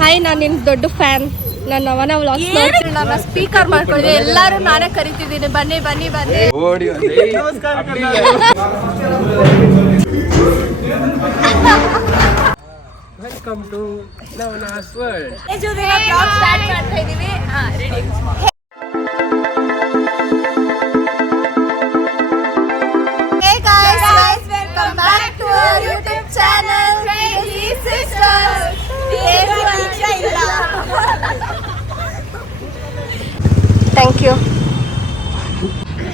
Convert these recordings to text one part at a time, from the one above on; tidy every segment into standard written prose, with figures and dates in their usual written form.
Hi, ನಾನು ನಿನ್ನ ದೊಡ್ಡ ಫ್ಯಾನ್. ನನ್ನ ಅವನ ವ್ಲಾಗ್ಸ್ ನೋಡ್ತೀನಿ. ನನ್ನ ಸ್ಪೀಕರ್ ಮಾಡ್ಕೊಂಡಿದ್ದೆ. ಎಲ್ಲರೂ ನಾನೇ ಕರಿತಿದ್ದೀನಿ, ಬನ್ನಿ ಬನ್ನಿ ಬನ್ನಿ. Welcome to Navanas world. Vlog start ಮಾಡ್ತಾ ಇದೀವಿ. Ready. Hey guys, welcome back to our YouTube channel, Crazy Sisters. Thank you.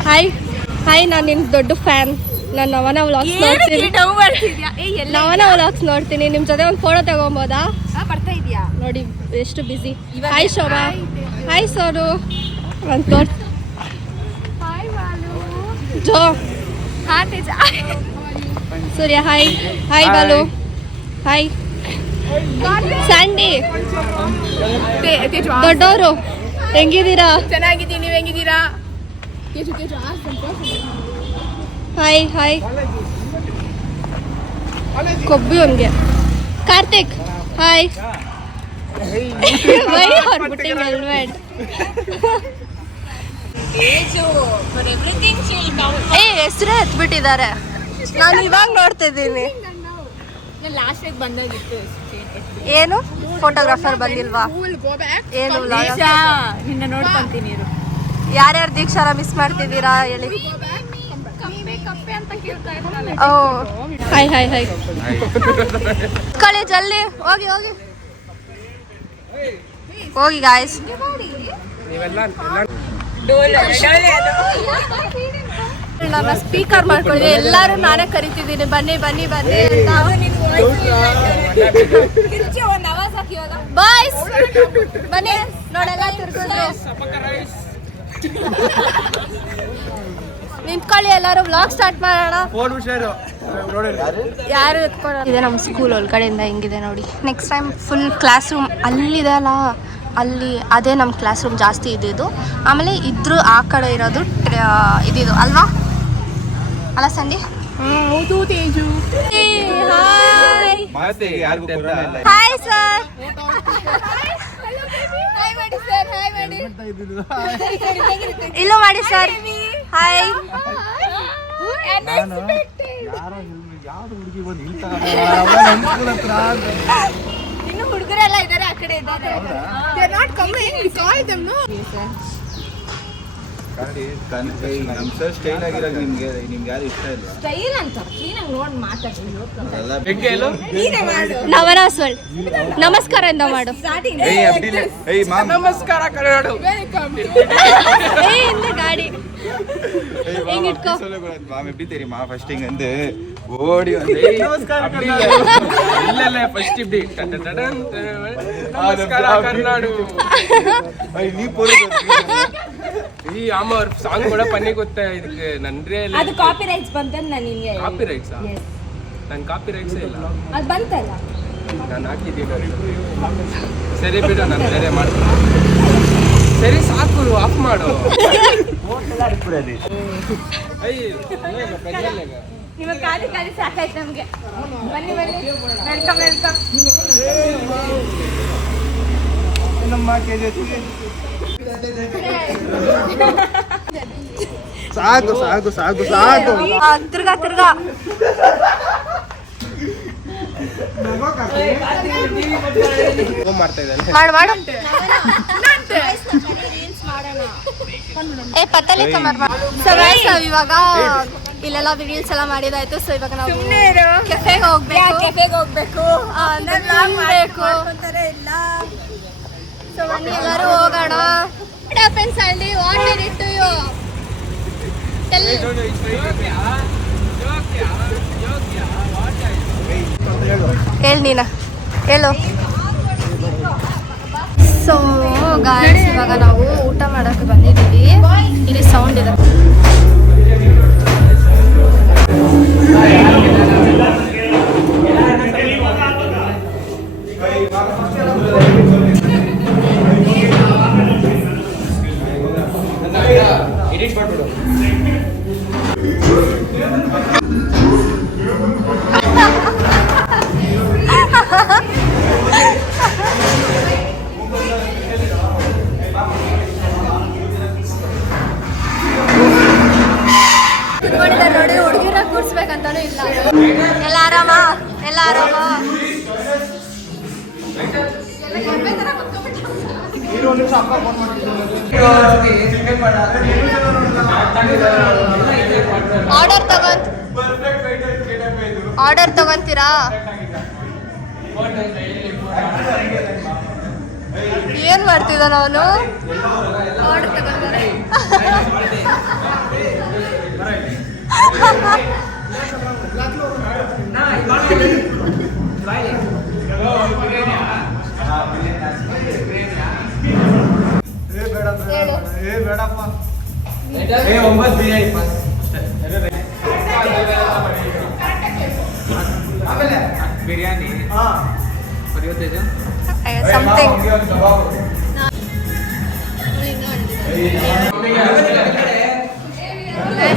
Hi hi, ನಾನು ನಿನ್ನ ದೊಡ್ಡ ಫ್ಯಾನ್. ನಾನು ಅವನ ವ್ಲಾಗ್ಸ್ ನೋಡ್ತೀನಿ. ನವನ ವ್ಲಾಗ್ಸ್ ನೋಡ್ತೀನಿ. ನಿಮ್ಮ ಜೊತೆ ಒಂದು ಫೋಟೋ ತಗೊಬೋದಾ? ಬರ್ತಾ ಇದೆಯಾ ನೋಡಿ ಎಷ್ಟು ಬಿಸಿ. ಹಾಯ್ ಶೋಭಾ. ಹಾಯ್ ಸೋನು. ಒಂದು ತೋರ್ ಜೋ. Surya. Hi hi Balu. Hi Sandy. ದೊಡ್ಡವರು ಹೆಂಗಿದ್ದೀರಾ? ಚೆನ್ನಾಗಿದ್ದೀನಿ, ನೀವು ಹೆಂಗಿದ್ದೀರಾ? Hi hi. ಕೊಬ್ಬು ಅವನಿಗೆ. Karthik. Hi. Why are putting helmet? ಹೆಸರೇ ಎತ್ಬಿಟ್ಟಿದ್ದಾರೆ. ನಾನು ಇವಾಗ ನೋಡ್ತಾ ಇದ್ದೀನಿ. ಏನು ಫೋಟೋಗ್ರಾಫರ್ ಬಂದಿಲ್ವಾ? ಏನು ನಿನ್ನ ನೋಡ್ಕೊಂತೀನಿ. ಯಾರ್ಯಾರು ದೀಕ್ಷಾರ ಮಿಸ್ ಮಾಡ್ತಿದ್ದೀರಾ ಹೇಳಿ. ಓ ಹಾಯ್ ಹಾಯ್ ಹಾಯ್. ಕಳೆ ಜಲ್ದಿ ಹೋಗಿ ಹೋಗಿ ಹೋಗಿ ಗಾಯ್ಸ್. ನನ್ನ ಸ್ಪೀಕರ್ ಮಾಡ್ಕೊಂಡಿದ್ದೆ. ಎಲ್ಲರೂ ನಾನೇ ಕರಿತಿದ್ದೀನಿ, ಬನ್ನಿ ಬನ್ನಿ ಬನ್ನಿ ಅಂತ. ಬಾಯ್ಸ್ ಬನ್ನಿ ನೋಡೆಲ್ಲ ತಿರ್ಗಿದ್ರು. ನಿಂತ್ಕೊಳ್ಳಿ, ಎಲ್ಲರೂ ವ್ಲಾಗ್ ಸ್ಟಾರ್ಟ್ ಮಾಡೋಣ. ಯಾರು ಎತ್ಕೊಳ್ಳೋದು? ಇದೆ ನಮ್ಮ ಸ್ಕೂಲ್ ಒಳಗಡೆಯಿಂದ ಹೆಂಗಿದೆ ನೋಡಿ. Next time full class room ಅಲ್ಲಿದೆ ಅಲ್ಲ, ಅಲ್ಲಿ ಅದೇ ನಮ್ಮ ಕ್ಲಾಸ್ ರೂಮ್ ಜಾಸ್ತಿ ಇದ್ದಿದ್ದು. ಆಮೇಲೆ ಇದ್ರು ಆ ಕಡೆ ಇರೋದು ಇದಿದು ಅಲ್ವಾ? ಅಲ್ಲ ಸಂಡಿ? ಹೌದು ತೇಜು. Hi sir. ಇಲ್ಲೂ ಮಾಡಿ ಸರ್. ಹಾಯ್. ಇನ್ನು ಹುಡುಗರೆಲ್ಲ ಇದ್ದಾರೆ, ಆ ಕಡೆ ಇದ್ದಾರೆ. ನವನಾಸ್ ವರ್ಲ್ಡ್. ನಮಸ್ಕಾರ ಎಂದ ಮಾಡು. ನಮಸ್ಕಾರ ಕನ್ನಡ. ಗಾಡಿ ಹೆಂಗ್ ಇಟ್ಕೋ. எப்படி தெரியுமா ஃபர்ஸ்ட் இங்க வந்து ஓடி வந்து இல்ல இல்ல ஃபர்ஸ்ட் இப்படி நமஸ்கார கர்நாடு. நீ போறது ஆமா, ஒரு சாங் கூட பண்ணி கொடுத்த. இதுக்கு நன்றே இல்ல. ಅದು ಕಾಪಿರೈಟ್ಸ್ ಬಂತಂತ ನಾನು ನಿಮಗೆ. ಕಾಪಿರೈಟ್ಸಾ? ನಾನು ಕಾಪಿರೈಟ್ಸೇ ಇಲ್ಲ. ಅದು ಬಂತಲ್ಲ, ನಾನು ಹಾಕಿದ್ದೀನಿ. ಸರಿ ಬಿಡು, ನಾನು ಬೇರೆ ಮಾಡ್ತೀನಿ. ಸರಿ ಸಾಕು, ಆಫ್ ಮಾಡು. ನಿಮ್ಮ ಖಾಲಿ ಖಾಲಿ ಸಾಕಾಯ್ತು ನಮಗೆ. ಬನ್ನಿ ಬನ್ನಿ, ವೆಲ್ಕಮ್ ವೆಲ್ಕಮ್. ಸಾಕು ಸಾಕು ಸಾಕು ಸಾಕು. ತಿರ್ಗಾ ತಿರ್ಗಾ. ಮಾಡ್ತಾ ಇದ್ದಾನೆ. ಮಾಡು ಮಾಡು. ಪತ್ತಲಿ ಕಮರ್ ಮಾಡು. ಇವಾಗ ಇಲ್ಲೆಲ್ಲ ರೀಲ್ಸ್ ಎಲ್ಲ ಮಾಡಿದಾಯ್ತು. ಸೊ ಇವಾಗ ನಾವು ಕೆಫೆಗೆ ಹೋಗ್ಬೇಕು. ಸೊ ಬನ್ನಿ ಎಲ್ಲರೂ ಹೋಗೋಣ. Sandy, what did it to you? ಹೇಳು ನೀನ, ಹೇಳು. ಸೊ ಗಾಯ್ಸ್, ಇವಾಗ ನಾವು ಊಟ ಮಾಡಕ್ಕೆ ಬಂದಿದ್ದೀವಿ. ಇಲ್ಲಿ ಸೌಂಡ್ ಇದೆ. ಎಡಿಟ್ ಮಾಡ್ಬಿಡು. ಆರ್ಡರ್ ತಗೊಂತೀರಾ? ಏನ್ ಮಾಡ್ತಿದ್ದಾನ ಅವನು? ಆರ್ಡರ್ ತಗೊಂತಾರೆ. ಬಿರಿಯಾನಿ ಸಮಥಿಂಗ್.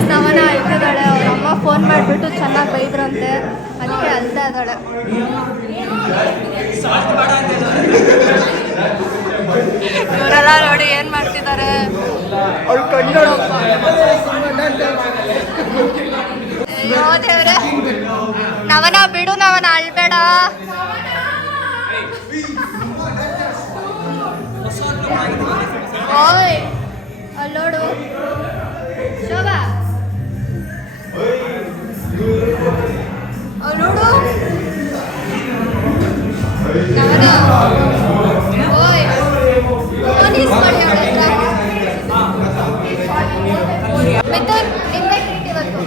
ನಮ್ಮನ್ನ ಅಳ್ತಿದ್ದಾಳೆ. ಅವ್ರ ಅಮ್ಮ ಫೋನ್ ಮಾಡಿಬಿಟ್ಟು ಚೆನ್ನಾಗಿ ಬೈದ್ರಂತೆ, ಅದಕ್ಕೆ ಅಳ್ತಾ ಇದ್ದಾಳೆ. ಇವರೆಲ್ಲ ನೋಡಿ ಏನ್ ಮಾಡ್ತಿದ್ದಾರೆ. ಅಯ್ಯೋ ದೇವ್ರೆ, ನವನ ಬಿಡು, ನವನ ಅಳ್ಬೇಡ. ಓಯ್ ಅಲ್ಲೋಡು ಶೋಭಾ, ಅಲ್ಲೋಡು ನವನ. ಓಯ್ ಪೊಲೀಸ್ ಮಾಡಿ ಮಿಥುನ್, ನಿಂದೆ ಟ್ರೀಟ್ ಇವತ್ತು.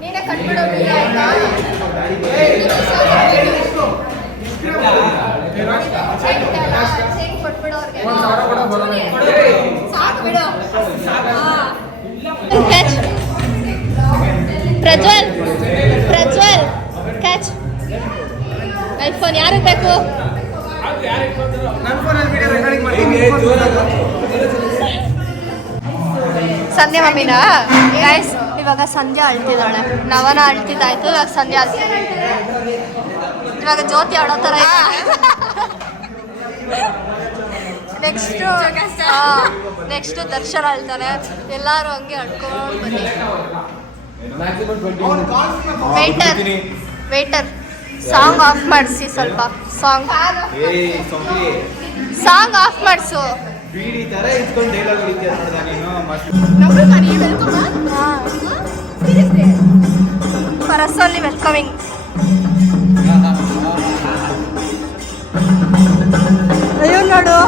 ನೀನೇ ಕಟ್ಬಿಡೋ ಬಿಡಿ ಆಯ್ತಾ? ಚೇಂಜ್ ಕೊಟ್ಬಿಡು ಅವ್ರಿಗೆ. ಸಾಕು ಬಿಡು. Catch Prajwal, Prajwal catch. IPhone ಯಾರಿಗೆ ಬೇಕು? ಸಂಧ್ಯಾ ಮಮ್ಮಿನಾ? ಗೈಸ್, ಇವಾಗ ಸಂಧ್ಯಾ ಅಳ್ತಿದ್ದಾಳೆ, ನವನ ಅಳ್ತಿದ್ದಾಯ್ತು, ಇವಾಗ ಸಂಧ್ಯಾ ಅಳ್ತಿದ್ದಾಳೆ. ಇವಾಗ ಜ್ಯೋತಿ ಆಡೋ ಥರ ಇದೆ. ನೆಕ್ಸ್ಟು ದರ್ಶನ ಅಳ್ತಾನೆ. ಎಲ್ಲರೂ ಹಂಗೆ ಅಳ್ಕೊಂಡು ಬನ್ನಿ. ವೇಟರ್ ಸಾಂಗ್ ಆಫ್ ಮಾಡಿಸಿ, ಸ್ವಲ್ಪ ಸಾಂಗ್ ಆಫ್ ಮಾಡಿಸು. ಬೀಡಿ ತರ ಇಟ್ಕೊಂಡು ಡೈಲಾಗ್ ಹೊಡಿತೀಯ ನೋಡ್ದ ನೀನು. ಪರಸಲ್ಲಿ ವೆಲ್ಕಮಿಂಗ್. ಅಯ್ಯೋ ನೋಡು,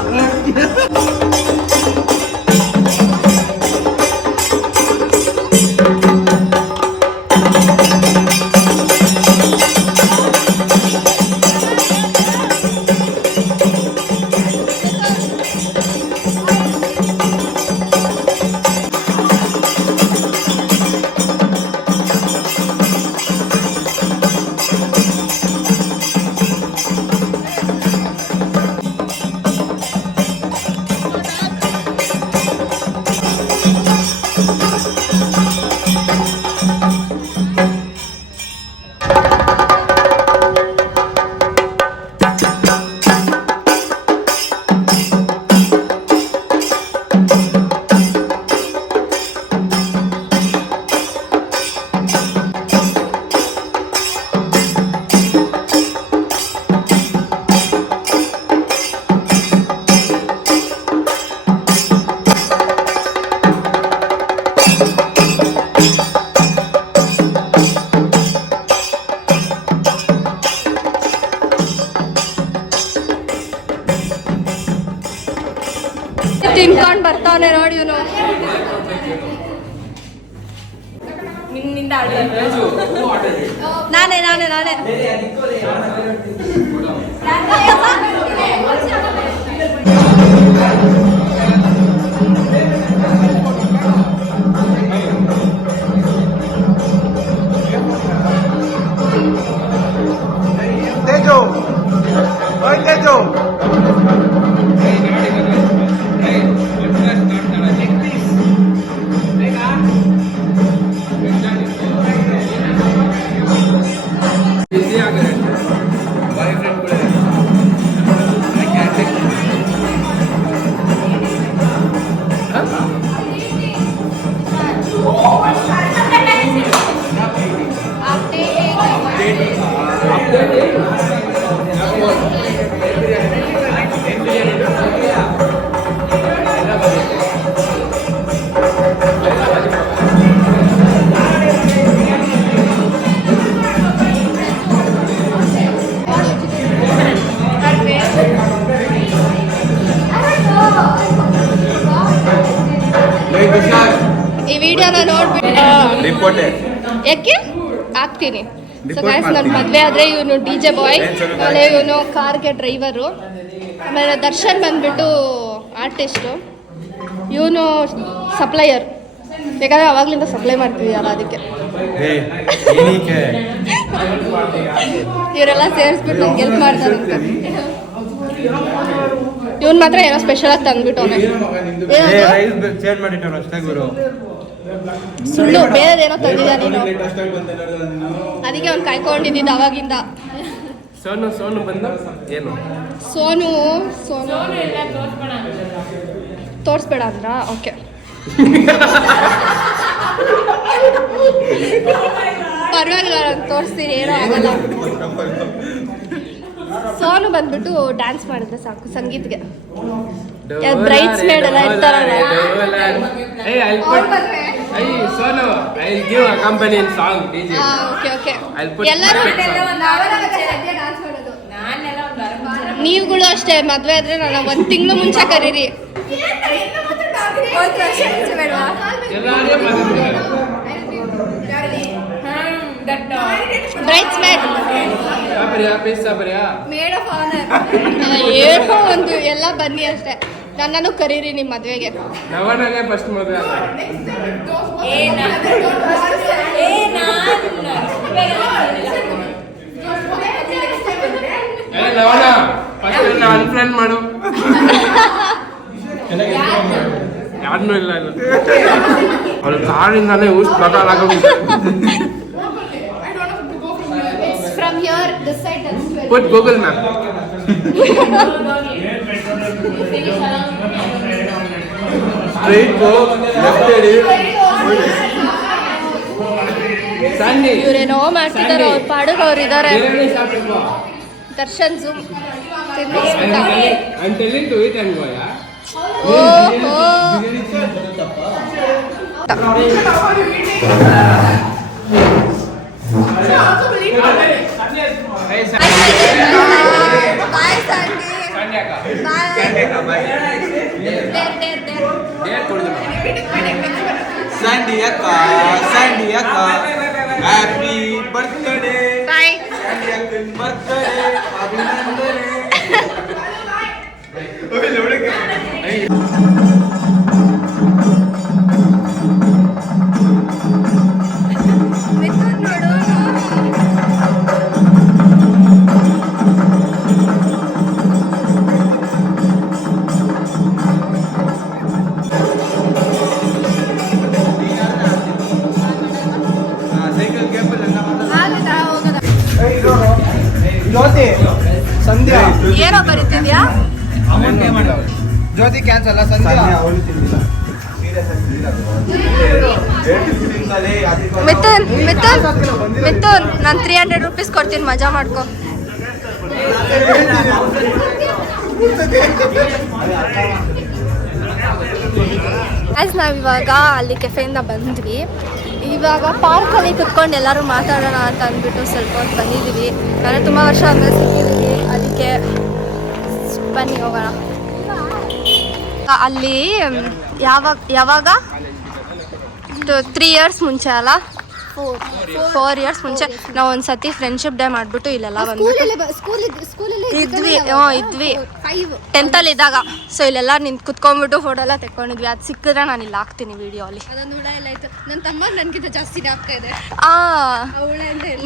ತಿನ್ಕೊಂಡು ಬರ್ತಾವನೆ ನೋಡಿ ಇವನು. ನಿನ್ನಿಂದ ನಾನೇ ಬಾಯ್ ಫ್ರೆಂಡ್ ರಿಪೋರ್ಟೇ ಯಾಕೆ ಆಗ್ತೀನಿ. ಸೊ Report ಗೈಸ್ ನನ್ನ ಮಾಡ್ತೀನಿ. ಮದುವೆ ಆದರೆ ಇವನು DJ ಬಾಯ್, ಏನ್ ಚಲೋ ಆಮೇಲೆ ಇವನು ಕಾರ್ಗೆ ಡ್ರೈವರು, ಆಮೇಲೆ ದರ್ಶನ್ ಬಂದ್ಬಿಟ್ಟು ಆರ್ಟಿಸ್ಟು, ಇವನು ಸಪ್ಲೈಯರ್. ಬೇಕಾದ್ರೆ ಅವಾಗಲಿಂದ ಸಪ್ಲೈ ಮಾಡ್ತೀವಿ ಅಲ್ಲ ಅದಕ್ಕೆ. ಇವರೆಲ್ಲ ಸೇರಿಸ್ಬಿಟ್ಟು ನಂಗೆ ಹೆಲ್ಪ್ ಮಾಡ್ತಾರಂತೆ. ಇವನು ಮಾತ್ರ ಏನೋ ಸ್ಪೆಷಲಾಗಿ ತಂದ್ಬಿಟ್ಟು ಸುಳ್ಳು, ಬೇರೆದೇನೋ ತಂದಿದ್ದ ನೀನು, ಅದಕ್ಕೆ ಅವ್ನು ಕಾಯ್ಕೊಂಡಿದ್ದಿದ್ದು ಅವಾಗಿಂದ. ಸೋನು ಬಂದು ಏನು ಸೋನು ತೋರಿಸ್ಬೇಡ ಅಂದ್ರ. ಓಕೆ ಪರವಾಗಿಲ್ಲ, ನಾನು ತೋರಿಸ್ತೀನಿ, ಏನೋ ಆಗಲ್ಲ. ಸೋನು ಬಂದ್ಬಿಟ್ಟು ಡ್ಯಾನ್ಸ್ ಮಾಡಿದ್ರೆ ಸಾಕು ಸಂಗೀತ್ಗೆ. ಬ್ರೈಡ್ಸ್ ಮೇಡ್ ಎಲ್ಲ ಇರ್ತಾರಲ್ಲ. Sonu I give accompany in song DJ. Okay I'll put ಎಲ್ಲರೂ ಡ್ಯಾನ್ಸ್ ಮಾಡೋದು. ನಾನೆಲ್ಲ ಒಂದು ನೀವುಗಳು ಅಷ್ಟೇ, ಮದುವೆ ಆದ್ರೆ ನಾನು 1 ತಿಂಗಳು ಮುಂಚೆ ಕರೀರಿ. ಒಂದು ವರ್ಷ ಮುಂಚೆ ಬೇಡವಾ? Bryde's made made of honour. ಏನೋ ಒಂದು ಎಲ್ಲ ಬನ್ನಿ ಅಷ್ಟೇ, ನನ್ನನ್ನು ಕರೀರಿ ನಿಮ್ಮ ಮದುವೆಗೆ. ನವನಾಗೆ ಫಸ್ಟ್ ಮದುವೆ ನವನ ಫಸ್ಟ್ ಅನ್ಫ್ರೆಂಡ್ ಮಾಡು. ಯಾರನ್ನೂ ಇಲ್ಲ ಅವ್ರ ಕಾರಿಂದಾನೆ ಊಸ್ ಪ್ರಕಾರ From here, this side, that's 12. Put Google map. Sandy ಇವ್ರೇನೋ ಮಾಡ್ತಿದ್ದಾರೆ, ಅವ್ರ ಪಾಡಿಗೆ ಅವ್ರು ಇದ್ದಾರೆ. ದರ್ಶನ್ ಝೂಮ್ ತಿನ್ನಿಸ್ಬಿಟ್ಟ. I'm telling to eat and go, yeah? ಓಹೋ ಬಾಯ್ ಸಂಡಿ. ಸ್ಯಾಂಡಿ ಅಕ್ಕ ಹ್ಯಾಪಿ ಬರ್ತ್ಡೇ ಬಾಯ್. ಬರ್ತ್ಡೇ ಅಭಿನಂದನೆ. ಜ್ಯೋತಿ ಸಂಧ್ಯಾ ಏನೋ ಬರೀತಿದ್ಯಾ? ಜ್ಯೋತಿ ಕ್ಯಾನ್ಸಲ್ ಸಂಧ್ಯಾ ಮಿಥುನ್ ನಾನು 300 ರೂಪೀಸ್ ಕೊಡ್ತೀನಿ, ಮಜಾ ಮಾಡ್ಕೊ. ಆಯ್ತು, ನಾವಿವಾಗ ಅಲ್ಲಿ ಕೆಫೆಯಿಂದ ಬಂದ್ವಿ. ಇವಾಗ ಪಾರ್ಕಲ್ಲಿ ಕುತ್ಕೊಂಡು ಎಲ್ಲರೂ ಮಾತಾಡೋಣ ಅಂತ ಅಂದ್ಬಿಟ್ಟು ಸ್ವಲ್ಪ ಹೊತ್ತು ಬಂದಿದ್ದೀವಿ. ನಾನು ತುಂಬ ವರ್ಷ ಆದಮೇಲೆ ಸಿಕ್ಕಿದ್ದೀವಿ, ಅದಕ್ಕೆ ಬನ್ನಿ ಹೋಗೋಣ. ಅಲ್ಲಿ ಯಾವಾಗ 3 ಇಯರ್ಸ್ ಮುಂಚೆ ಅಲ್ಲ, 4 ಇಯರ್ಸ್ ಮುಂಚೆ ನಾವು ಒಂದು ಸತಿ ಫ್ರೆಂಡ್ಶಿಪ್ ಡೇ ಮಾಡಿಬಿಟ್ಟು ಇಲ್ಲೆಲ್ಲ ಬಂದ್ಬಿಟ್ಟು ಇದ್ವಿ. 10th ಅಲ್ಲಿ ಇದ್ದಾಗ. ಸೊ ಇಲ್ಲೆಲ್ಲ ನಿಂತು ಕುತ್ಕೊಂಡ್ಬಿಟ್ಟು ಫೋಟೋ ಎಲ್ಲ ತೆಕ್ಕೊಂಡಿದ್ವಿ. ಅದು ಸಿಕ್ಕಿದ್ರೆ ನಾನು ಇಲ್ಲಿ ಹಾಕ್ತೀನಿ ವಿಡಿಯೋ ಅಲ್ಲಿ. ಅದೊಂದು ಹುಳ ಎಲ್ಲ ಆಯ್ತು. ನನ್ನ ತಮ್ಮ ನನಗಿಂತ ಜಾಸ್ತಿನೇ ಆಗ್ತಾ ಇದೆ.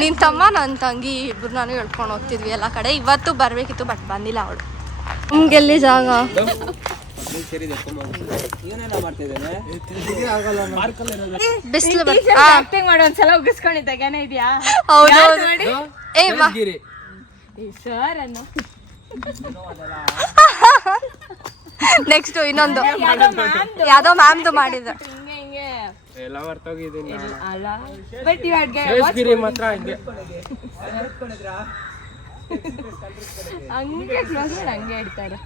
ನಿನ್ನ ತಮ್ಮ ನನ್ನ ತಂಗಿ ಇಬ್ಬರು ನಾನು ಹೇಳ್ಕೊಂಡು ಹೋಗ್ತಿದ್ವಿ ಎಲ್ಲ ಕಡೆ. ಇವತ್ತು ಬರಬೇಕಿತ್ತು ಬಟ್ ಬಂದಿಲ್ಲ ಅವಳು. ನಿಮ್ಗೆಲ್ಲಿ ಜಾಗ? ಬಿಸಿಲು ಆಕ್ಟಿಂಗ್ ಮಾಡೋ ಒಂದ್ಸಲ ಉಗಿಸ್ಕೊಂಡಿದ್ದಾಗೇನೆ ಇದೆಯಾ? ಹೌದು. ಏ ಬಾ ಸರ್ ಅನ್ನು ನೆಕ್ಸ್ಟ್ ಇನ್ನೊಂದು ಯಾವ್ದೋ ಮ್ಯಾಮ್ದು ಮಾಡಿದ. ಹಿಂಗೆ ಎಲ್ಲ ಹೊರ್ತೋಗಿದ್ದೀನಿ ಅಲ್ಲ, ಬಟ್ ಯು ಹ್ಯಾಡ್ ಗಿರಿ ಮಾತ್ರ ಹಂಗೆ ಹಂಗೆ ಕ್ಲೋಸ್ ಮಾಡಿ ಹಂಗೆ ಇಡ್ತಾರೆ.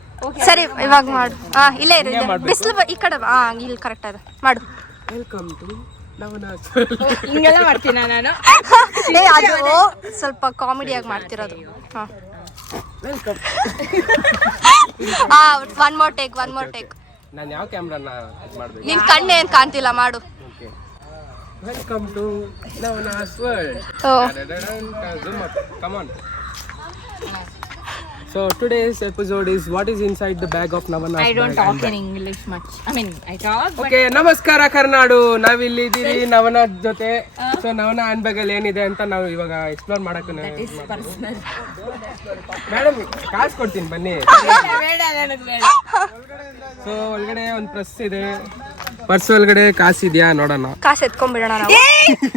ಸರಿ ಇವಾಗ ಮಾಡು. ಇಲ್ಲೇ ಇರು, ಬಿಸಿಲು ಈ ಕಡೆ ಇಲ್ಲಿ ಕರೆಕ್ಟ್ ಅದ ಮಾಡು. ವೆಲ್ಕಮ್ ಟು ಹಿಂಗೆಲ್ಲ ಮಾಡ್ತೀನಿ ನಾನು. ಅದು ಸ್ವಲ್ಪ ಕಾಮಿಡಿಯಾಗಿ ಮಾಡ್ತಿರೋದು. ವೆಲ್ಕಮ್. One more take. ನಾನು ಯಾವ ಕ್ಯಾಮ್ರಾನ ಮಾಡಬೇಕು? ನಿನ್ ಕಣ್ಣು ಏನು ಕಾಣ್ತಿಲ್ಲ, ಮಾಡು. Welcome to Navana's world. Oh. Zoom up. Come on. So today's episode is what is inside the bag of Navana's I don't bag talk and in English much. I mean, I talk, but okay ನಮಸ್ಕಾರ ಕರ್ನಾಡು, ನಾವಿಲ್ಲಿದ್ದೀವಿ ನವನ ಜೊತೆ. So ನವನ hand bag ಅಲ್ಲಿ ಏನಿದೆ ಅಂತ ನಾವು ಇವಾಗ explore ಮಾಡಕ್ಕೆ it's personal. Madam ಕಾಸು ಕೊಡ್ತೀನಿ ಬನ್ನಿ. ಬೇಡ ನನಗೆ ಬೇಡ. ಸೊ ಒಳಗಡೆ ಒಂದು ಪ್ರೆಸ್ ಇದೆ, ಪರ್ಸ್ ಒಳಗಡೆ ಕಾಸಿದ್ಯಾ ನೋಡೋಣ. ಕಾಸು ಎತ್ಕೊಂಡ್ಬಿಡೋಣ ನಾವು.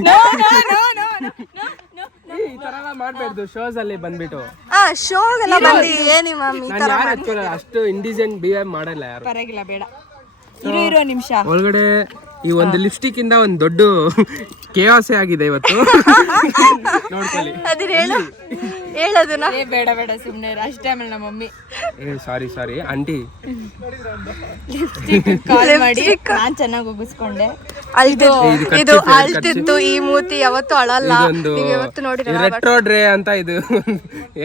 No, no, no, no, no, no, no. ಈ ತರ ಎಲ್ಲ ಮಾಡ್ಬಾರ್ದು ಶೋಸ್ ಅಲ್ಲಿ ಬಂದ್ಬಿಟ್ಟು. ಶೋಗೆಲ್ಲ ಬಂದು ಏನಿ ಮ್ಯಾಮ್ ಈ ನಾನು ತರ ಯಾರು ಎತ್ಕೊಳ್ಳಲ್ಲ, ಅಷ್ಟು ಇಂಡಿಜೆಂಟ್ ಬಿಹೇವ್ ಮಾಡಲ್ಲ ಯಾರು. ಪರವಾಗಿಲ್ಲ ಬೇಡ. ಇರೋ ನಿಮಿಷ. ಒಳಗಡೆ ಈ ಒಂದು ಲಿಪ್ಸ್ಟಿಕ್ ಇಂದ ಒಂದು ದೊಡ್ಡ ಕೇವಾಸೆ ಆಗಿದೆ ಇವತ್ತು. ನೋಡ್ಕೊಳ್ಳಿ. ಅದನ್ನ ಹೇಳೋದನ್ನ ಏ ಬೇಡ ಬೇಡ ಸುಮ್ಮನೆ ಅಷ್ಟೇ. ಆಮೇಲೆ ನಮ್ಮ ಮಮ್ಮಿ ಸಾರಿ ಆಂಟಿ ಕಾಲ್ ಮಾಡಿ ನಾನ್ ಚೆನ್ನಾಗಿ ಉಗಿಸ್ಕೊಂಡೆ. ಇದು ಅಳ್ತಿತ್ತು ಈ ಮೂತಿ ಯಾವತ್ತು ಅಳಲ್ಲ. ಇದೊಂದು ನೀವ್ ಯಾವತ್ತು ನೋಡಿರಲ್ಲ. ರೆಟ್ರೋ ಡ್ರೇ ಅಂತ ಇದು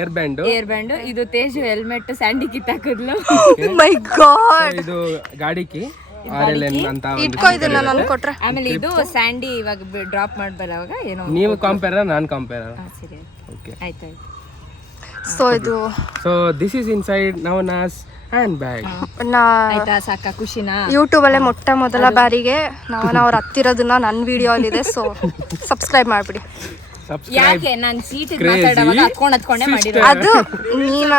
ಏರ್ ಬ್ಯಾಂಡ್. ಇದು ತೇಜು ಹೆಲ್ಮೆಟ್ ಸ್ಯಾಂಡಿ ಕಿತ್ತಾಕಿದ್ಲು. ಮೈ ಗಾಡ್. ಇದು ಗಾಡಿಕಿ RLN ಅಂತ ಒಂದು. ಇಟ್ಕೋ ಇದನ್ನ ನಾನು ಕೊಟ್ರೆ. ಆಮೇಲೆ ಇದು ಸ್ಯಾಂಡಿ ಇವಾಗ ಡ್ರಾಪ್ ಮಾಡ್ಬಲ್ಲ ಅವಾಗ ಏನೋ. ನೀವು ಕಂಪೇರ್ ನಾನು ಕಂಪೇರ್. ಸರಿ ಓಕೆ ಆಯ್ತಾಯ್ತು. So this is inside Navanas hand bag. ಆಯ್ತಾ ಸಾಕ ಖುಷಿನಾ? ಯೂಟ್ಯೂಬ್ ಅಲ್ಲೇ ಮೊದಲ ಬಾರಿಗೆ ಅವ್ರ ಹತ್ತಿರೋದನ್ನ ನನ್ನ ವಿಡಿಯೋ ಅಲ್ಲಿ ಇದೆ. ಸೊ ಸಬ್ಸ್ಕ್ರೈಬ್ ಮಾಡ್ಬಿಡಿ. ಯಾಕೆ ನಾನು ಸೀಟಿಗೆ ಮಾತಾಡುವಾಗ ಹತ್ಕೊಂಡೆ ಮಾಡಿರೋ ಅದು ನೀನ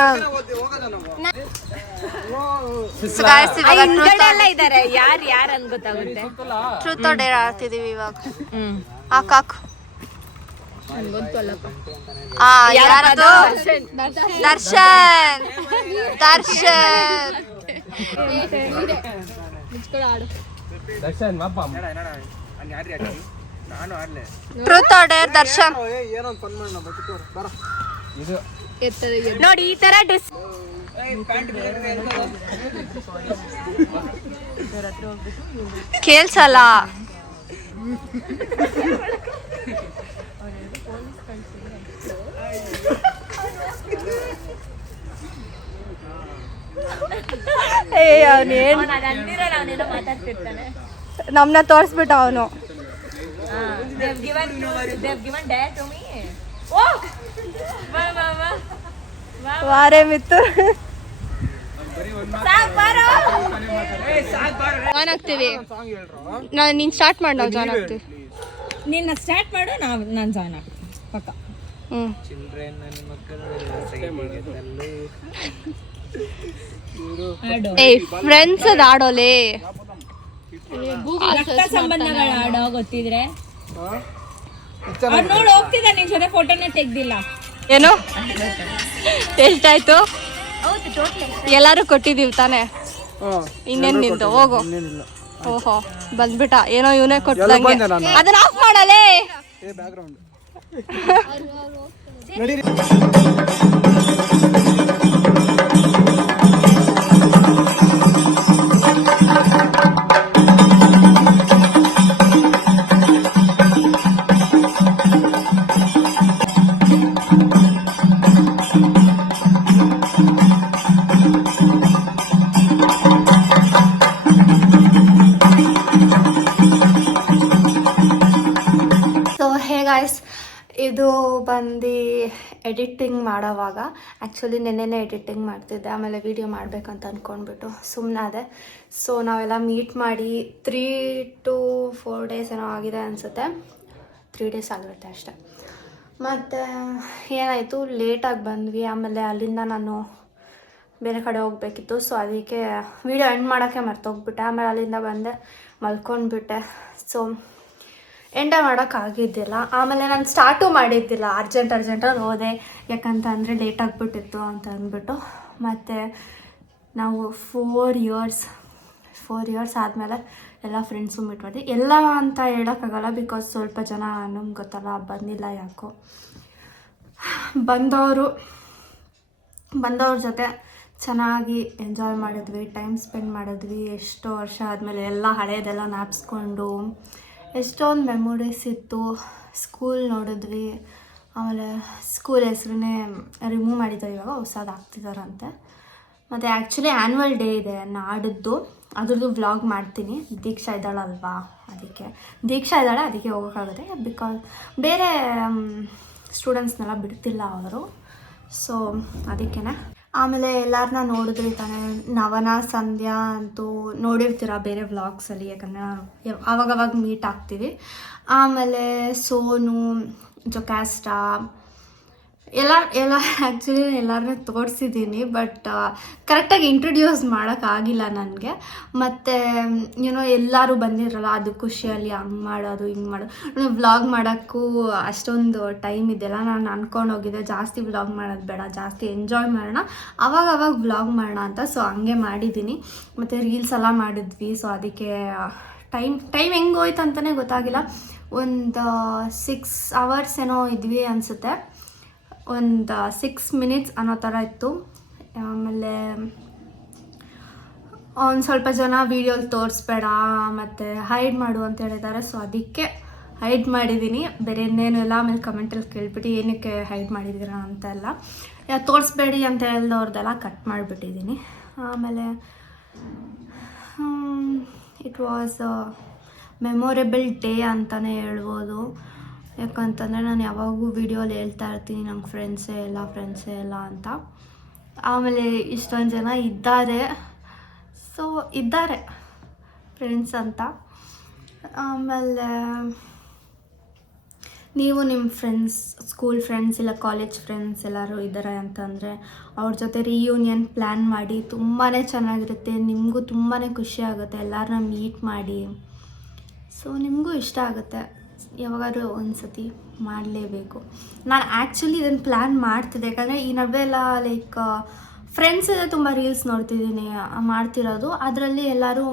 ಎಲ್ಲ ಇದಾರೆ. ಯಾರು ಅಂತ ಗೊತ್ತಾಗುತ್ತೆ. ಟ್ರೂತ್ ಆರ್ ಡೇರ್ ಆಡ್ತಿದೀವಿ ಇವಾಗ. ಹಾಕು ಯಾರದು? Darshan. Darshan truth or dare Darshan. ಇದು ನೋಡಿ ಈ ತರ ಡ್ರೆಸ್ ಕೇಳ್ಸಲ್ಲ. ನಮ್ನ ತೋರ್ಸ್ಬಿಟ್ಟ ಅವನು. ವಾರೇ ಮಿತ್ತು ಜಾಯ್ನ್ ಆಗ್ತೀವಿ. ನೀನ್ ಸ್ಟಾರ್ಟ್ ಮಾಡಿ ನಾವು ಜಾಯ್ನ್ ಆಗ್ತೀವಿ. ನಿನ್ನ ಸ್ಟಾರ್ಟ್ ಮಾಡು, ನಾನು ಜಾಯ್ನ್ ಆಗ್ತೀನಿ ಪಕ್ಕ. ಫ್ರೆಂಡ್ಸ್ ಅದ್ ಆಡೋಲೆ ರಕ್ತ ಸಂಬಂಧಗಳ ಆಡೋ ಗೊತ್ತಿದ್ರೆ ನೋಡಿ ಹೋಗ್ತಿದ್ದ ನಿನ್ ಜೊತೆ ಫೋಟೋನೇ ತೆಗ್ದಿಲ್ಲ. ಏನು ಎಷ್ಟಾಯ್ತು? ಎಲ್ಲಾರು ಕೊಟ್ಟಿದೀವಿ ತಾನೆ. ಇನ್ನೇನ್ ನಿಂದು ಹೋಗು. ಓಹೋ ಬಂದ್ಬಿಟ್ಟ. ಏನೋ ಇವನೇ ಕೊಟ್ಟಂಗೆ. ಅದನ್ನ ಆಫ್ ಮಾಡಲೇ. ಇದು ಬಂದು ಎಡಿಟಿಂಗ್ ಮಾಡೋವಾಗ ಆ್ಯಕ್ಚುಲಿ ನೆನ್ನೆನೇ ಎಡಿಟಿಂಗ್ ಮಾಡ್ತಿದ್ದೆ. ಆಮೇಲೆ ವೀಡಿಯೋ ಮಾಡಬೇಕಂತ ಅಂದ್ಕೊಂಡ್ಬಿಟ್ಟು ಸುಮ್ಮನೆ ಅದೇ. ಸೊ ನಾವೆಲ್ಲ ಮೀಟ್ ಮಾಡಿ 3 to 4 days ಏನೋ ಆಗಿದೆ ಅನಿಸುತ್ತೆ. 3 days ಆಗಿರುತ್ತೆ ಅಷ್ಟೆ. ಮತ್ತು ಏನಾಯಿತು, ಲೇಟಾಗಿ ಬಂದ್ವಿ. ಆಮೇಲೆ ಅಲ್ಲಿಂದ ನಾನು ಬೇರೆ ಕಡೆ ಹೋಗಬೇಕಿತ್ತು. ಸೊ ಅದಕ್ಕೆ ವೀಡಿಯೋ ಎಂಡ್ ಮಾಡೋಕ್ಕೆ ಮರ್ತೋಗ್ಬಿಟ್ಟೆ. ಆಮೇಲೆ ಅಲ್ಲಿಂದ ಬಂದೆ, ಮಲ್ಕೊಂಡ್ಬಿಟ್ಟೆ. ಸೊ ಎಂಡ ಮಾಡೋಕ್ಕಾಗಿದ್ದಿಲ್ಲ. ಆಮೇಲೆ ನಾನು ಸ್ಟಾರ್ಟು ಮಾಡಿದ್ದಿಲ್ಲ, ಅರ್ಜೆಂಟಾಗಿ ಹೋದೆ. ಯಾಕಂತ ಅಂದರೆ ಲೇಟ್ ಆಗಿಬಿಟ್ಟಿತ್ತು ಅಂತ ಅಂದ್ಬಿಟ್ಟು. ಮತ್ತು ನಾವು 4 years ಆದಮೇಲೆ ಎಲ್ಲ ಫ್ರೆಂಡ್ಸು ಮೀಟ್ ಮಾಡಿದ್ವಿ. ಎಲ್ಲ ಅಂತ ಹೇಳೋಕ್ಕಾಗಲ್ಲ, ಬಿಕಾಸ್ ಸ್ವಲ್ಪ ಜನ ನಮ್ಗೆ ಗೊತ್ತಲ್ಲ ಬಂದಿಲ್ಲ ಯಾಕೋ. ಬಂದವ್ರ ಜೊತೆ ಚೆನ್ನಾಗಿ ಎಂಜಾಯ್ ಮಾಡಿದ್ವಿ, ಟೈಮ್ ಸ್ಪೆಂಡ್ ಮಾಡಿದ್ವಿ. ಎಷ್ಟೋ ವರ್ಷ ಆದಮೇಲೆ ಎಲ್ಲ ಹಳೇದೆಲ್ಲ ಜ್ಞಾಪಿಸ್ಕೊಂಡು ಎಷ್ಟೊಂದು ಮೆಮೊರೀಸ್ ಇತ್ತು. ಸ್ಕೂಲ್ ನೋಡಿದ್ವಿ. ಆಮೇಲೆ ಸ್ಕೂಲ್ ಹೆಸ್ರನ್ನೇ ರಿಮೂವ್ ಮಾಡಿದ್ದಾರೆ, ಇವಾಗ ಹೊಸದು ಹಾಕ್ತಿದ್ದಾರಂತೆ. ಮತ್ತು ಆ್ಯಕ್ಚುಲಿ ಆ್ಯನ್ಯುವಲ್ ಡೇ ಇದೆ ನಾಡಿದ್ದು, ಅದ್ರದ್ದು ವ್ಲಾಗ್ ಮಾಡ್ತೀನಿ. ದೀಕ್ಷಾ ಇದ್ದಾಳಲ್ವಾ ಅದಕ್ಕೆ, ದೀಕ್ಷಾ ಇದ್ದಾಳೆ ಅದಕ್ಕೆ ಹೋಗೋಕ್ಕಾಗುತ್ತೆ, ಬಿಕಾಸ್ ಬೇರೆ ಸ್ಟೂಡೆಂಟ್ಸ್ನೆಲ್ಲ ಬಿಡ್ತಿಲ್ಲ ಅವರು, ಸೊ ಅದಕ್ಕೇ. ಆಮೇಲೆ ಎಲ್ಲರನ್ನ ನೋಡಿದ್ರಿ ತಾನೇ, ನವನ ಸಂಧ್ಯಾ ಅಂತೂ ನೋಡಿರ್ತೀರ ಬೇರೆ ವ್ಲಾಗ್ಸಲ್ಲಿ, ಯಾಕಂದರೆ ಆವಾಗವಾಗ ಮೀಟ್ ಆಗ್ತೀವಿ. ಆಮೇಲೆ ಸೋನು, ಜೊಕ್ಯಾಸ್ಟಾ ಎಲ್ಲ ಆ್ಯಕ್ಚುಲಿ ಎಲ್ಲರನ್ನೂ ತೋರಿಸಿದ್ದೀನಿ, ಬಟ್ ಕರೆಕ್ಟಾಗಿ ಇಂಟ್ರೊಡ್ಯೂಸ್ ಮಾಡೋಕ್ಕಾಗಿಲ್ಲ ನನಗೆ. ಮತ್ತು ಎಲ್ಲರೂ ಬಂದಿರಲ್ಲ, ಅದು ಖುಷಿಯಲ್ಲಿ ಹಂಗೆ ಮಾಡೋದು ಹಿಂಗೆ ಮಾಡೋದು. ವ್ಲಾಗ್ ಮಾಡೋಕ್ಕೂ ಅಷ್ಟೊಂದು ಟೈಮ್ ಇದೆಯಲ್ಲ, ನಾನು ಅಂದ್ಕೊಂಡೋಗಿದ್ದೆ ಜಾಸ್ತಿ ವ್ಲಾಗ್ ಮಾಡೋದು ಬೇಡ, ಜಾಸ್ತಿ ಎಂಜಾಯ್ ಮಾಡೋಣ, ಅವಾಗ ವ್ಲಾಗ್ ಮಾಡೋಣ ಅಂತ. ಸೊ ಹಂಗೆ ಮಾಡಿದ್ದೀನಿ. ಮತ್ತು ರೀಲ್ಸ್ ಎಲ್ಲ ಮಾಡಿದ್ವಿ, ಸೊ ಅದಕ್ಕೆ ಟೈಮ್ ಹೆಂಗೆ ಹೋಯ್ತು ಅಂತಲೇ ಗೊತ್ತಾಗಿಲ್ಲ. ಒಂದು 6 hours ಏನೋ ಇದ್ವಿ ಅನಿಸುತ್ತೆ, ಒಂದು 6 minutes ಅನ್ನೋ ಥರ ಇತ್ತು. ಆಮೇಲೆ ಒಂದು ಸ್ವಲ್ಪ ಜನ ವೀಡಿಯೋಲಿ ತೋರಿಸ್ಬೇಡ ಮತ್ತು ಹೈಡ್ ಮಾಡು ಅಂತ ಹೇಳಿದ್ದಾರೆ, ಸೊ ಅದಕ್ಕೆ ಹೈಡ್ ಮಾಡಿದ್ದೀನಿ. ಬೇರೆ ಇನ್ನೇನು ಇಲ್ಲ. ಆಮೇಲೆ ಕಮೆಂಟಲ್ಲಿ ಕೇಳ್ಬಿಟ್ಟು ಏನಕ್ಕೆ ಹೈಡ್ ಮಾಡಿದ್ದೀರಾ ಅಂತೆಲ್ಲ, ತೋರಿಸ್ಬೇಡಿ ಅಂತ ಹೇಳಿದವ್ರದ್ದೆಲ್ಲ ಕಟ್ ಮಾಡಿಬಿಟ್ಟಿದ್ದೀನಿ. ಆಮೇಲೆ ಇಟ್ ವಾಸ್ ಮೆಮೊರೇಬಲ್ ಡೇ ಅಂತಲೇ ಹೇಳ್ಬೋದು. ಯಾಕಂತಂದರೆ ನಾನು ಯಾವಾಗೂ ವೀಡಿಯೋಲಿ ಹೇಳ್ತಾ ಇರ್ತೀನಿ ನಂಗೆ ಫ್ರೆಂಡ್ಸೇ ಇಲ್ಲ ಅಂತ. ಆಮೇಲೆ ಇಷ್ಟೊಂದು ಜನ ಇದ್ದಾರೆ, ಸೊ ಇದ್ದಾರೆ ಫ್ರೆಂಡ್ಸ್ ಅಂತ. ಆಮೇಲೆ ನೀವು ನಿಮ್ಮ ಫ್ರೆಂಡ್ಸ್, ಸ್ಕೂಲ್ ಫ್ರೆಂಡ್ಸ್ ಇಲ್ಲ ಕಾಲೇಜ್ ಫ್ರೆಂಡ್ಸ್ ಎಲ್ಲರೂ ಇದ್ದಾರೆ ಅಂತಂದರೆ ಅವ್ರ ಜೊತೆ ರಿಯೂನಿಯನ್ ಪ್ಲ್ಯಾನ್ ಮಾಡಿ, ತುಂಬಾ ಚೆನ್ನಾಗಿರುತ್ತೆ. ನಿಮಗೂ ತುಂಬಾ ಖುಷಿ ಆಗುತ್ತೆ, ಎಲ್ಲರನ್ನ ಮೀಟ್ ಮಾಡಿ. ಸೊ ನಿಮಗೂ ಇಷ್ಟ ಆಗುತ್ತೆ, ಯಾವಾಗಾದ್ರೂ ಒಂದು ಸತಿ ಮಾಡಲೇಬೇಕು. ನಾನು ಆ್ಯಕ್ಚುಲಿ ಇದನ್ನು ಪ್ಲ್ಯಾನ್ ಮಾಡ್ತಿದ್ದೆ, ಯಾಕಂದರೆ ಈ ನಡುವೆ ಎಲ್ಲ ಲೈಕ್ ಫ್ರೆಂಡ್ಸ್ ತುಂಬ ರೀಲ್ಸ್ ನೋಡ್ತಿದ್ದೀನಿ ಮಾಡ್ತಿರೋದು. ಅದರಲ್ಲಿ ಎಲ್ಲರೂ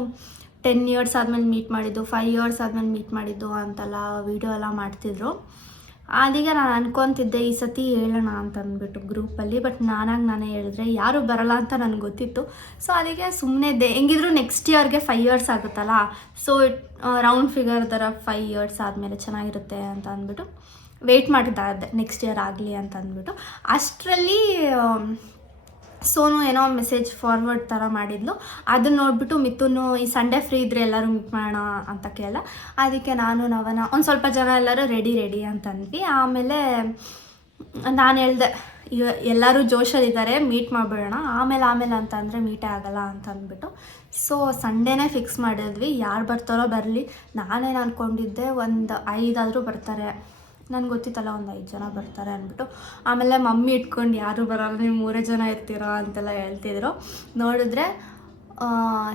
10 years ಆದಮೇಲೆ ಮೀಟ್ ಮಾಡಿದ್ದು, 5 years ಆದಮೇಲೆ ಮೀಟ್ ಮಾಡಿದ್ದು ಅಂತೆಲ್ಲ ವೀಡಿಯೋ ಎಲ್ಲ ಮಾಡ್ತಿದ್ರು. ಅದೀಗ ನಾನು ಅನ್ಕೊತಿದ್ದೆ ಈ ಸತಿ ಹೇಳೋಣ ಅಂತ ಅಂದ್ಬಿಟ್ಟು ಗ್ರೂಪಲ್ಲಿ, ಬಟ್ ನಾನೇ ಹೇಳಿದ್ರೆ ಯಾರೂ ಬರಲ್ಲ ಅಂತ ನನಗೆ ಗೊತ್ತಿತ್ತು. ಸೊ ಅದಕ್ಕೆ ಸುಮ್ಮನೆ ಹೆಂಗಿದ್ರು ನೆಕ್ಸ್ಟ್ ಇಯರ್ಗೆ 5 years ಆಗುತ್ತಲ್ಲ, ಸೊ ರೌಂಡ್ ಫಿಗರ್ ಥರ 5 years ಆದಮೇಲೆ ಚೆನ್ನಾಗಿರುತ್ತೆ ಅಂತ ಅಂದ್ಬಿಟ್ಟು ವೆಯ್ಟ್ ಮಾಡ್ತಾ ಇದ್ದೆ, ನೆಕ್ಸ್ಟ್ ಇಯರ್ ಆಗಲಿ ಅಂತ ಅಂದ್ಬಿಟ್ಟು. ಅಷ್ಟರಲ್ಲಿ ಸೋನು ಏನೋ ಮೆಸೇಜ್ ಫಾರ್ವರ್ಡ್ ಥರ ಮಾಡಿದ್ಲು. ಅದನ್ನ ನೋಡಿಬಿಟ್ಟು ಮಿಥುನು ಈ ಸಂಡೇ ಫ್ರೀ ಇದ್ದರೆ ಎಲ್ಲರೂ ಮೀಟ್ ಮಾಡೋಣ ಅಂತ ಕೇಳ. ಅದಕ್ಕೆ ನಾನು ನವನ ಒಂದು ಸ್ವಲ್ಪ ಜನ ಎಲ್ಲರೂ ರೆಡಿ ಅಂತಂದ್ವಿ. ಆಮೇಲೆ ನಾನು ಹೇಳ್ದೆ ಎಲ್ಲರೂ ಜೋಶಲ್ಲಿದ್ದಾರೆ, ಮೀಟ್ ಮಾಡಿಬಿಡೋಣ, ಆಮೇಲೆ ಅಂತ ಅಂದರೆ ಮೀಟೇ ಆಗೋಲ್ಲ ಅಂತ ಅಂದ್ಬಿಟ್ಟು. ಸೊ ಸಂಡೇನೇ ಫಿಕ್ಸ್ ಮಾಡಿದ್ವಿ. ಯಾರು ಬರ್ತಾರೋ ಬರಲಿ, ನಾನೇನು ಅಂದ್ಕೊಂಡಿದ್ದೆ ಒಂದು 5 ಆದರೂ ಬರ್ತಾರೆ, ನನಗೆ ಗೊತ್ತಿತ್ತಲ್ಲ ಒಂದು 5 ಜನ ಬರ್ತಾರೆ ಅಂದ್ಬಿಟ್ಟು. ಆಮೇಲೆ ಮಮ್ಮಿ ಇಟ್ಕೊಂಡು ಯಾರೂ ಬರೋಲ್ಲ, ನೀವು 3 ಜನ ಇರ್ತೀರೋ ಅಂತೆಲ್ಲ ಹೇಳ್ತಿದ್ರು. ನೋಡಿದ್ರೆ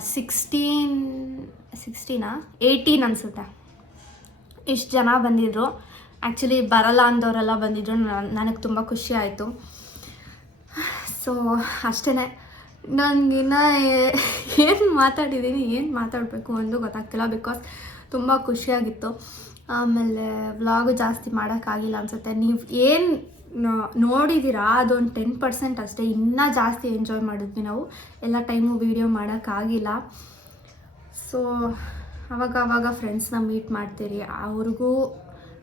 18 ಅನಿಸುತ್ತೆ ಇಷ್ಟು ಜನ ಬಂದಿದ್ರು. ಆ್ಯಕ್ಚುಲಿ ಬರಲ್ಲ ಅಂದವರೆಲ್ಲ ಬಂದಿದ್ರು, ನನಗೆ ತುಂಬ ಖುಷಿ ಆಯಿತು. ಸೊ ಅಷ್ಟೇ, ನನಗಿನ್ನ ಏನು ಮಾತಾಡಿದ್ದೀನಿ, ಏನು ಮಾತಾಡಬೇಕು ಎಂದು ಗೊತ್ತಾಗ್ತಿಲ್ಲ, ಬಿಕಾಸ್ ತುಂಬ ಖುಷಿಯಾಗಿತ್ತು. ಆಮೇಲೆ ವ್ಲಾಗು ಜಾಸ್ತಿ ಮಾಡೋಕ್ಕಾಗಿಲ್ಲ ಅನಿಸುತ್ತೆ. ನೀವು ಏನು ನೋಡಿದ್ದೀರಾ ಅದೊಂದು 10% ಅಷ್ಟೇ, ಇನ್ನೂ ಜಾಸ್ತಿ ಎಂಜಾಯ್ ಮಾಡಿದ್ವಿ ನಾವು. ಎಲ್ಲ ಟೈಮು ವೀಡಿಯೋ ಮಾಡೋಕ್ಕಾಗಿಲ್ಲ. ಸೊ ಅವಾಗ ಫ್ರೆಂಡ್ಸ್ನ ಮೀಟ್ ಮಾಡ್ತೀರಿ, ಅವ್ರಿಗೂ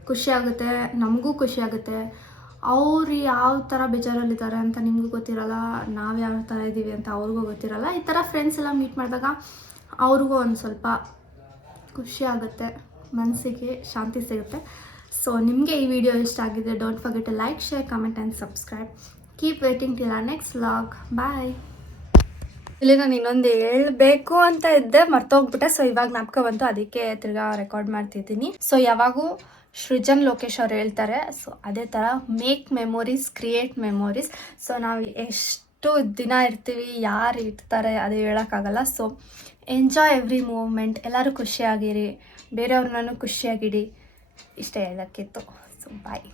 ಖುಷಿಯಾಗುತ್ತೆ, ನಮಗೂ ಖುಷಿಯಾಗುತ್ತೆ. ಅವ್ರು ಯಾವ ಥರ ಬೇಜಾರಲ್ಲಿದ್ದಾರೆ ಅಂತ ನಿಮಗೂ ಗೊತ್ತಿರಲ್ಲ, ನಾವು ಯಾವ ಥರ ಇದ್ದೀವಿ ಅಂತ ಅವ್ರಿಗೂ ಗೊತ್ತಿರಲ್ಲ. ಈ ಥರ ಫ್ರೆಂಡ್ಸ್ ಎಲ್ಲ ಮೀಟ್ ಮಾಡಿದಾಗ ಅವ್ರಿಗೂ ಒಂದು ಸ್ವಲ್ಪ ಖುಷಿ ಆಗುತ್ತೆ, ಮನಸ್ಸಿಗೆ ಶಾಂತಿ ಸಿಗುತ್ತೆ. ಸೊ ನಿಮಗೆ ಈ ವಿಡಿಯೋ ಇಷ್ಟ ಆಗಿದೆ, don't forget to like, share, comment and subscribe. Keep waiting till our next vlog. Bye. ಇಲ್ಲಿ ನಾನು ಇನ್ನೊಂದು ಹೇಳಬೇಕು ಅಂತ ಇದ್ದೆ, ಮರ್ತೋಗ್ಬಿಟ್ಟೆ. ಸೊ ಇವಾಗ ಜ್ಞಾಪಕ ಬಂತು, ಅದಕ್ಕೆ ತಿರ್ಗಾ ರೆಕಾರ್ಡ್ ಮಾಡ್ತಿದ್ದೀನಿ. ಸೊ ಯಾವಾಗೂ ಸೃಜನ್ ಲೋಕೇಶ್ ಅವ್ರು ಹೇಳ್ತಾರೆ, ಸೊ ಅದೇ ಥರ make memories, create memories. So ನಾವು ಎಷ್ಟು ದಿನ ಇರ್ತೀವಿ, ಯಾರು ಇರ್ತಾರೆ ಅದು ಹೇಳೋಕ್ಕಾಗಲ್ಲ. ಸೊ ಎಂಜಾಯ್ ಎವ್ರಿ ಮೂಮೆಂಟ್, ಎಲ್ಲರೂ ಖುಷಿಯಾಗಿರಿ, ಬೇರೆಯವ್ರನ್ನೂ ಖುಷಿಯಾಗಿಡಿ, ಇಷ್ಟೇ ಹೇಳೋಕ್ಕಿತ್ತು. So bye.